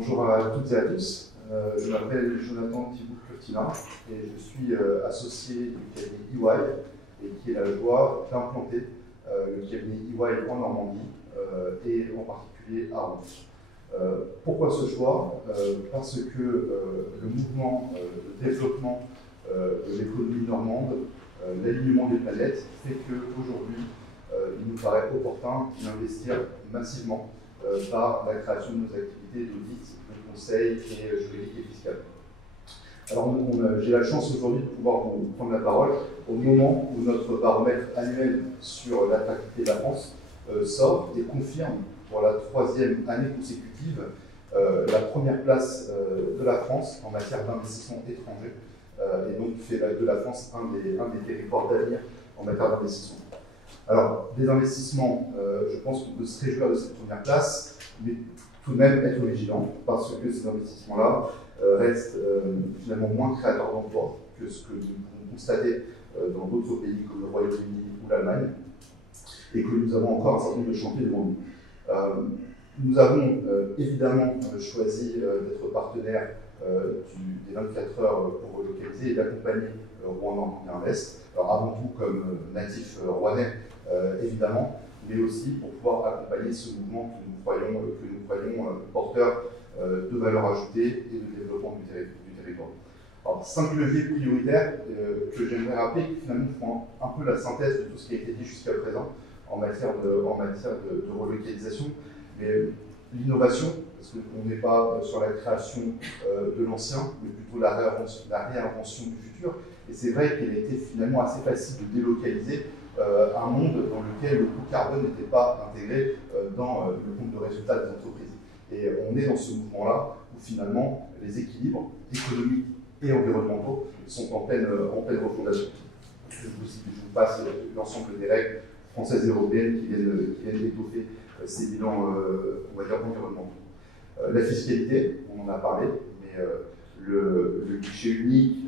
Bonjour à toutes et à tous. Je m'appelle Jonathan Thibault-Curtina et je suis associé du cabinet EY et qui est la joie d'implanter le cabinet EY en Normandie et en particulier à Rouen. Pourquoi ce choix? Parce que le mouvement de développement de l'économie normande, l'alignement des planètes, fait qu'aujourd'hui, il nous paraît opportun d'investir massivement par la création de nos activités d'audit, de conseil et juridique et fiscal. Alors, j'ai la chance aujourd'hui de pouvoir vous prendre la parole au moment où notre baromètre annuel sur l'attractivité de la France sort et confirme pour la 3e année consécutive la première place de la France en matière d'investissement étranger et donc fait de la France un des territoires d'avenir en matière d'investissement. Alors, des investissements, je pense qu'on peut se réjouir de cette première place, mais tout de même être vigilant, parce que ces investissements-là restent finalement moins créateurs d'emplois que ce que nous pouvons constater dans d'autres pays comme le Royaume-Uni ou l'Allemagne, et que nous avons encore un certain nombre de chantiers devant nous. Nous avons évidemment choisi d'être partenaire des 24 heures pour relocaliser et d'accompagner Rouen Normandie Invest. Alors avant tout comme natif rouennais, évidemment, mais aussi pour pouvoir accompagner ce mouvement que nous croyons porteur de valeur ajoutée et de développement du territoire. Alors, 5 leviers prioritaires que j'aimerais rappeler qui finalement font un peu la synthèse de tout ce qui a été dit jusqu'à présent en matière de relocalisation. Mais l'innovation, parce qu'on n'est pas sur la création de l'ancien, mais plutôt la réinvention du futur. Et c'est vrai qu'il a été finalement assez facile de délocaliser un monde dans lequel le coût carbone n'était pas intégré dans le compte de résultats des entreprises. Et on est dans ce mouvement-là où finalement les équilibres économiques et environnementaux sont en pleine refondation. Je vous passe l'ensemble des règles françaises et européennes qui viennent étoffer ces bilans, on va dire, environnementaux. La fiscalité, on en a parlé, mais le guichet unique,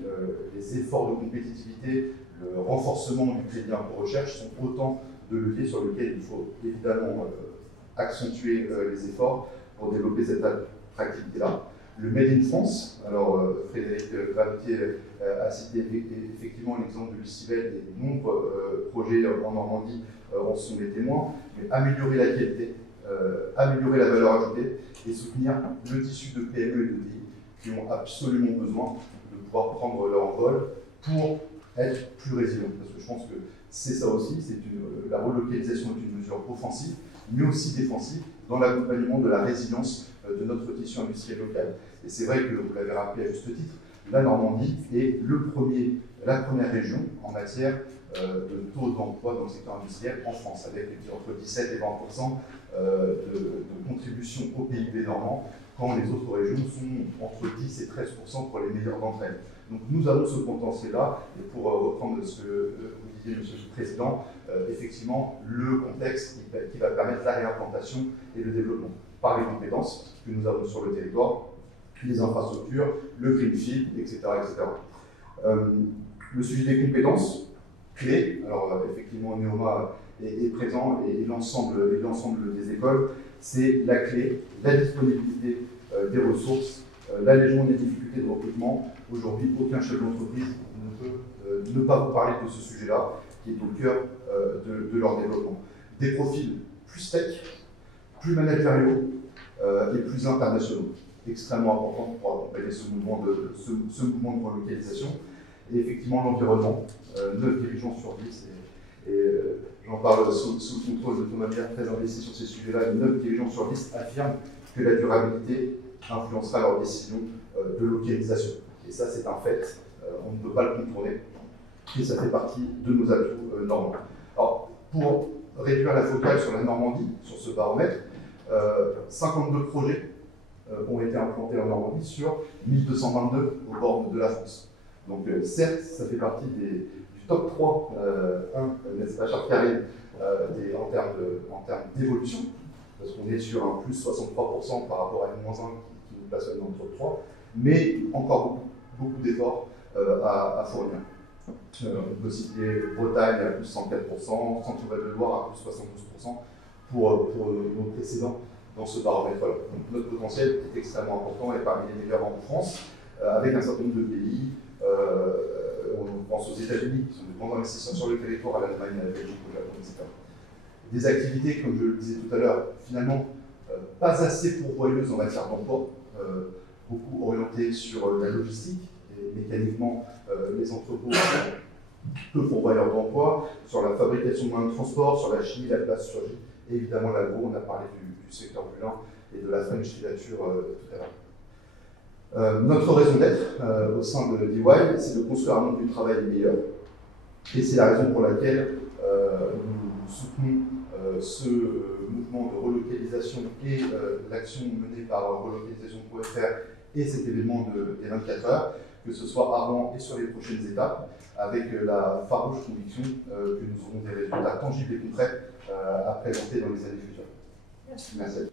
les efforts de compétitivité, le renforcement du crédit impôt recherche sont autant de leviers sur lesquels il faut évidemment accentuer les efforts pour développer cette attractivité-là. Le Made in France, alors Frédéric Gravetier a cité effectivement l'exemple de Lucivelle et de nombreux projets en Normandie en sont les témoins, mais améliorer la qualité, améliorer la valeur ajoutée et soutenir le tissu de PME et de TI qui ont absolument besoin de pouvoir prendre leur envol pour être plus résilients. Parce que je pense que c'est ça aussi, la relocalisation est une mesure offensive, mais aussi défensive dans l'accompagnement de la résilience de notre tissu industriel local. Et c'est vrai que, vous l'avez rappelé à juste titre, la Normandie est la première région en matière de taux d'emploi dans le secteur industriel en France, avec entre 17 et 20% de contribution au PIB normand, quand les autres régions sont entre 10 et 13% pour les meilleures d'entre elles. Donc nous avons ce potentiel-là, et pour reprendre ce que vous disiez, Monsieur le Président, effectivement, le contexte qui va permettre la réimplantation et le développement par les compétences que nous avons sur le territoire, les infrastructures, le greenfield, etc. Le sujet des compétences clés, alors effectivement Neoma est présent et l'ensemble des écoles, c'est la clé, la disponibilité des ressources, l'allègement des difficultés de recrutement. Aujourd'hui, aucun chef d'entreprise ne peut ne pas vous parler de ce sujet-là, qui est au cœur de leur développement. Des profils plus tech, plus managériaux et plus internationaux. Extrêmement important pour accompagner ce mouvement de relocalisation. Et effectivement, l'environnement, 9 dirigeants sur 10, et j'en parle sous le contrôle de Thomas Bière, très investi sur ces sujets-là, 9 dirigeants sur 10 affirment que la durabilité influencera leur décision de localisation. Et ça, c'est un fait, on ne peut pas le contourner, et ça fait partie de nos atouts normands. Alors, pour réduire la focale sur la Normandie, sur ce baromètre, 52 projets ont été implantés en Normandie sur 1222 aux bornes de la France. Donc certes, ça fait partie du top 3, n'est-ce pas, cher Karim, en termes d'évolution, parce qu'on est sur un plus 63% par rapport à une moins 1 qui nous plaçonne dans le top 3, mais encore beaucoup d'efforts à fournir. On peut citer Bretagne à plus 104%, Centre-Val de Loire à plus 72% pour nos précédents dans ce baromètre-là. Donc notre potentiel est extrêmement important et parmi les meilleurs en France, avec un certain nombre de pays. On pense aux États-Unis, qui sont de grands investisseurs sur le territoire, à l'Allemagne, à la Belgique, au Japon, etc. Des activités, comme je le disais tout à l'heure, finalement, pas assez pourvoyeuses en matière d'emploi, beaucoup orientées sur la logistique, et mécaniquement, les entrepôts sont peu pourvoyeurs d'emploi, sur la fabrication de moyens de transport, sur la chimie, la plasturgie, et évidemment l'agro, on a parlé du secteur du lin et de la filature tout à l'heure. Notre raison d'être au sein de d'EY, c'est de construire un monde du travail meilleur. Et c'est la raison pour laquelle nous soutenons ce mouvement de relocalisation et l'action menée par relocalisation.fr et cet événement des 24 heures, que ce soit à Rouen et sur les prochaines étapes, avec la farouche conviction que nous aurons des résultats tangibles et concrets à présenter dans les années futures. Merci.